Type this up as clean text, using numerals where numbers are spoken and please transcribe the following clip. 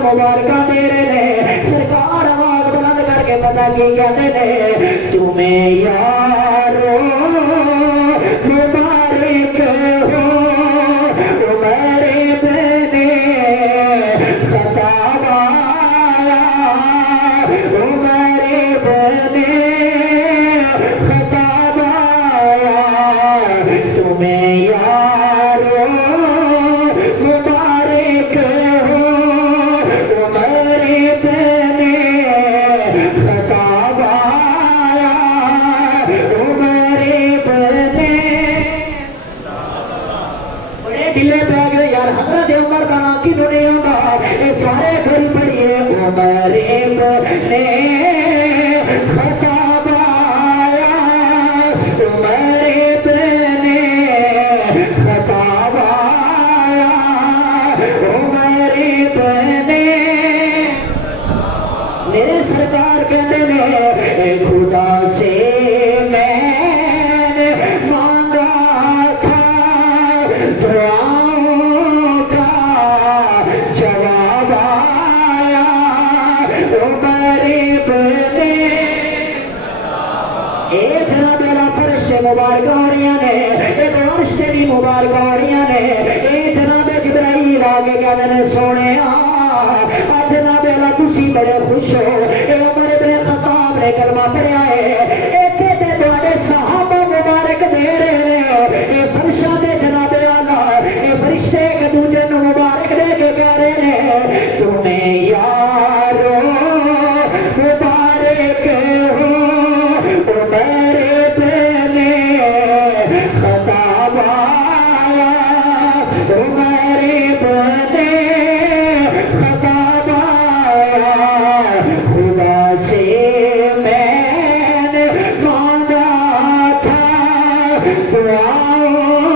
मुबारक दे रहे ने। सरकार आवाज बुलंद करके पता की कहते ने, तुम्हें यारो मुबारक हो मेरे बने खताबाया, मेरे बने खताबाया, तुम्हें यारो मुबारक हो मेरे बने खताबाया, मेरे बने बड़े दिले पे गए यार। हजरत उमर का नाम की दुनिया होगा, ये सारे घर पढ़िए उमरे बने खताबाया, उमरे बने खताबाया, उमरे बने। मेरे सरकार कहते ने, खुदा से मैंने मांगा था दुआओं का जवाब आया, उमरे बने। एक जनाब वाला फर्श मुबारक औरिया ने, एक वर्ष भी मुबारक औरिया ने। एक जनाब जिब्राइल आगे कहते ने, सोने आज जनाब वाला खुशी बड़े खुश हो, उमर इब्न खत्ताब ने कलमा पढ़िया है। एक ते तुम्हारे सहाबा मुबारक दे रहे हैं, ये फर्शा दे जनाब वाला, ये फरिश्ते एक दूसरे को मुबारक दे के कह रहे हैं, तुम्हें यारो मुबारक हो मेरे बने खताबाया, मेरे बने खताबाया, खुदा से मैंने मांगा था दुआओं